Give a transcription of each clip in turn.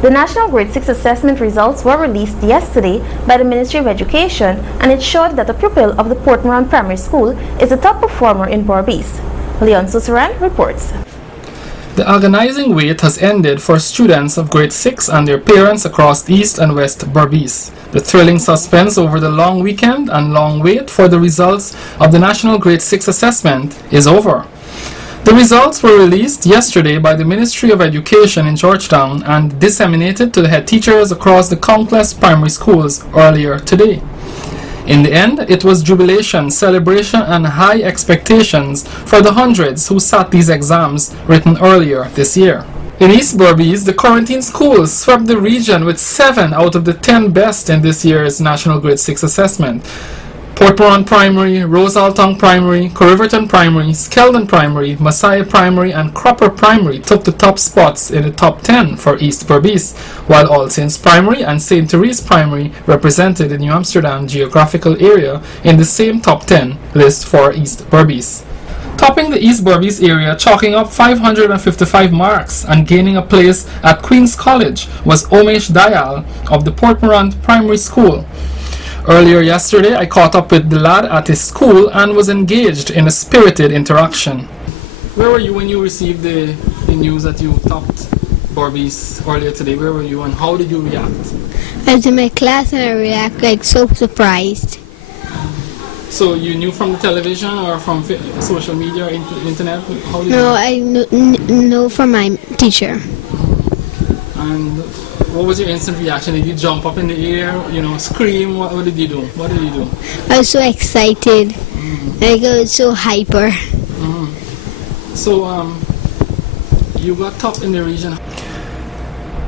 The National Grade 6 assessment results were released yesterday by the Ministry of Education, and it showed that the pupil of the Port Mourant Primary School is the top performer in Berbice. Leon Susaran reports. The agonizing wait has ended for students of grade 6 and their parents across East and West Berbice. The thrilling suspense over the long weekend and long wait for the results of the National Grade 6 assessment is over. The results were released yesterday by the Ministry of Education in Georgetown and disseminated to the head teachers across the countless primary schools earlier today. In the end, it was jubilation, celebration, and high expectations for the hundreds who sat these exams written earlier this year. In East Berbice, the quarantine schools swept the region with 7 out of the 10 best in this year's National Grade 6 assessment. Port Mourant Primary, Rosaltong Primary, Corriverton Primary, Skeldon Primary, Messiah Primary, and Cropper Primary took the top spots in the top 10 for East Berbice, while All Saints Primary and St. Therese Primary represented the New Amsterdam geographical area in the same top 10 list for East Berbice. Topping the East Berbice area, chalking up 555 marks and gaining a place at Queen's College was Omesh Dayal of the Port Mourant Primary School. Earlier yesterday, I caught up with the lad at his school and was engaged in a spirited interaction. Where were you when you received the news that you topped Berbice earlier today? Where were you and how did you react? I was in my class and I reacted like so surprised. So you knew from the television or from social media or internet? How did No, I know from my teacher. And what was your instant reaction? Did you jump up in the air, scream? What did you do? What did you do? I was so excited. Like I was so hyper. So, you got top in the region.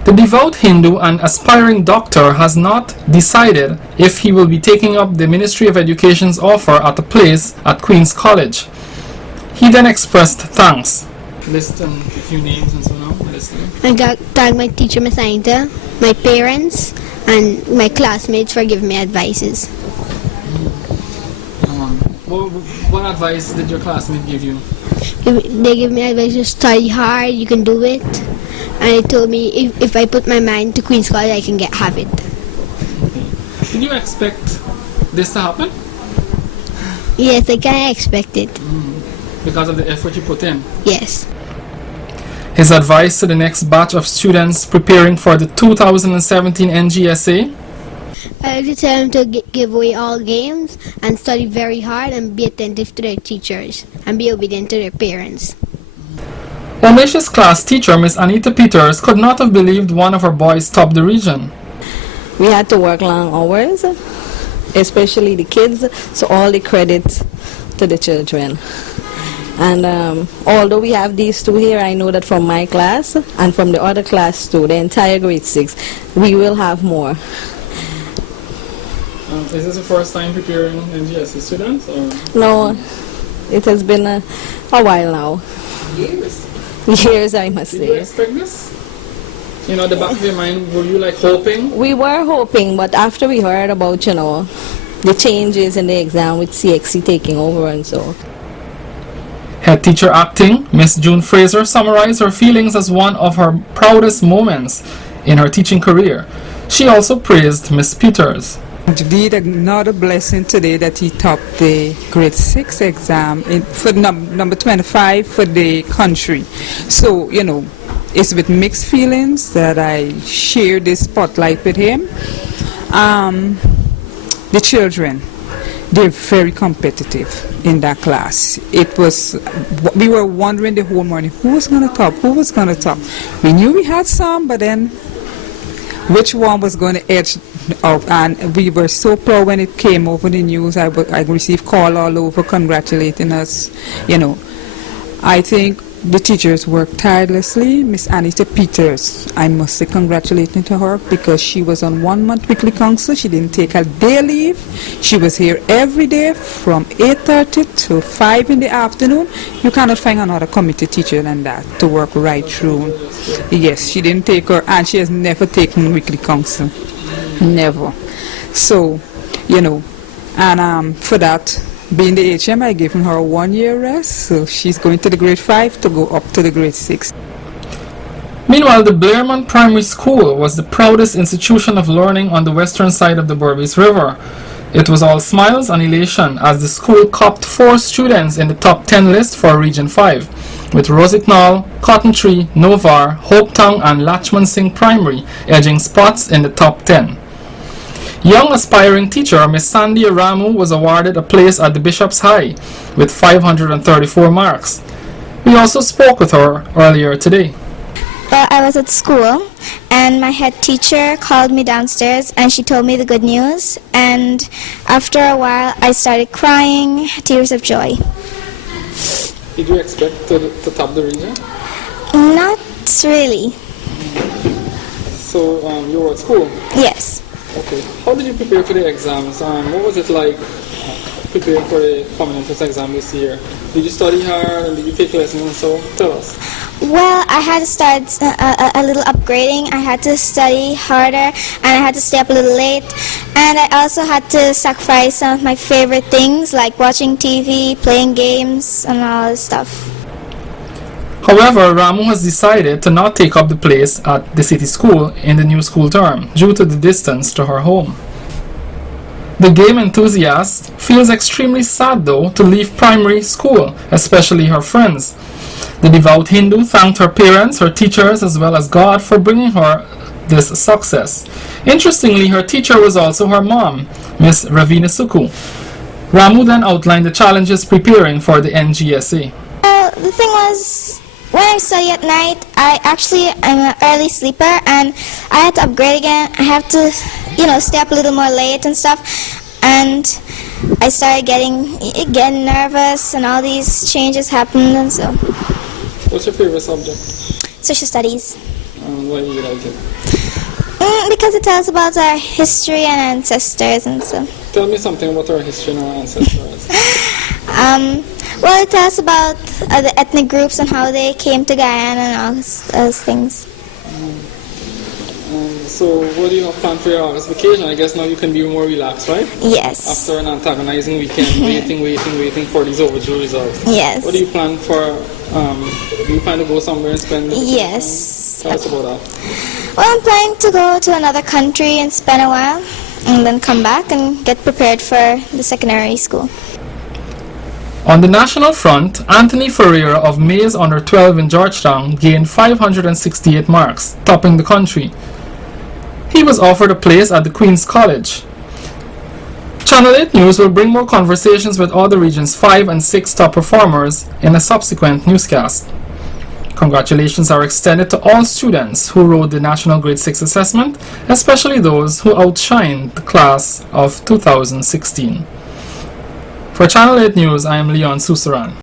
The devout Hindu and aspiring doctor has not decided if he will be taking up the Ministry of Education's offer at a place at Queen's College. He then expressed thanks. List a few names and so on. I thank my teacher, Miss Ainta, my parents, and my classmates for giving me advices. What advice did your classmate give you? They give me advice to study hard, you can do it. And they told me if I put my mind to Queen's College, I can have it. Okay. Did you expect this to happen? Yes, I kind of expect it. Because of the effort you put in? Yes. His advice to the next batch of students preparing for the 2017 NGSA? I like to tell them to give away all games and study very hard and be attentive to their teachers and be obedient to their parents. Omesh's class teacher, Miss Anita Peters, could not have believed one of her boys topped the region. We had to work long hours, especially the kids, so all the credit to the children. And although we have these two here, I know that from my class and from the other class too, the entire grade 6, we will have more. Is this the first time preparing NGSA students? Or? No, it has been a while now. Years? Years, I must say. Did you expect this? At the back of your mind, were you hoping? We were hoping, but after we heard about, the changes in the exam with CXC taking over and so. Head teacher acting, Miss June Fraser summarized her feelings as one of her proudest moments in her teaching career. She also praised Miss Peters. Indeed, another blessing today that he topped the grade 6 exam for number 25 for the country. So, it's with mixed feelings that I share this spotlight with him. The children, they're very competitive in that class. We were wondering the whole morning, who was going to top? Who was going to top? We knew we had some, but then which one was going to edge out? And we were so proud when it came over the news. I received call all over congratulating us. I think the teachers worked tirelessly. Miss Anita Peters, I must say congratulating to her because she was on 1 month weekly council. She didn't take a day leave. She was here every day from 8:30 to 5 in the afternoon. You cannot find another committee teacher than that to work right through. Yes, she didn't take her, and she has never taken weekly council. Never. So, and for that, being the HM, I given her a 1 year rest, so she's going to the grade 5 to go up to the grade 6. Meanwhile, the Blairmont Primary School was the proudest institution of learning on the western side of the Berbice River. It was all smiles and elation as the school copped 4 students in the top 10 list for Region 5, with Rossignol, Cotton Tree, Novar, Hopetown and Lachman Singh Primary edging spots in the top 10. Young aspiring teacher Miss Sandy Ramu was awarded a place at the Bishop's High with 534 marks. We also spoke with her earlier today. Well, I was at school and my head teacher called me downstairs and she told me the good news, and after a while I started crying, tears of joy. Did you expect to top the region? Not really. So you were at school? Yes. Okay. How did you prepare for the exams? What was it like preparing for the common entrance exam this year? Did you study hard and did you take lessons and so? Tell us. Well, I had to start a little upgrading. I had to study harder and I had to stay up a little late. And I also had to sacrifice some of my favorite things like watching TV, playing games, and all this stuff. However, Ramu has decided to not take up the place at the city school in the new school term due to the distance to her home. The game enthusiast feels extremely sad though to leave primary school, especially her friends. The devout Hindu thanked her parents, her teachers, as well as God for bringing her this success. Interestingly, her teacher was also her mom, Miss Ravina Suku. Ramu then outlined the challenges preparing for the NGSA. Well, the thing was, when I study at night, I'm an early sleeper and I had to upgrade again. I have to, stay up a little more late and stuff. And I started getting nervous and all these changes happened and so. What's your favorite subject? Social studies. Why do you like it? Because it tells about our history and ancestors and so. Tell me something about our history and our ancestors. Well, it tells about the ethnic groups and how they came to Guyana and all those things. So what do you have planned for your August vacation? I guess now you can be more relaxed, right? Yes. After an antagonizing weekend, waiting for these overdue results. Yes. What do you plan for? Do you plan to go somewhere and spend the vacation? Yes. Tell us about that. Well, I'm planning to go to another country and spend a while and then come back and get prepared for the secondary school. On the national front, Anthony Ferreira of Maize Under 12 in Georgetown gained 568 marks, topping the country. He was offered a place at the Queen's College. Channel 8 News will bring more conversations with all the region's 5 and 6 top performers in a subsequent newscast. Congratulations are extended to all students who wrote the National Grade 6 assessment, especially those who outshined the class of 2016. For Channel 8 News, I am Leon Susaran.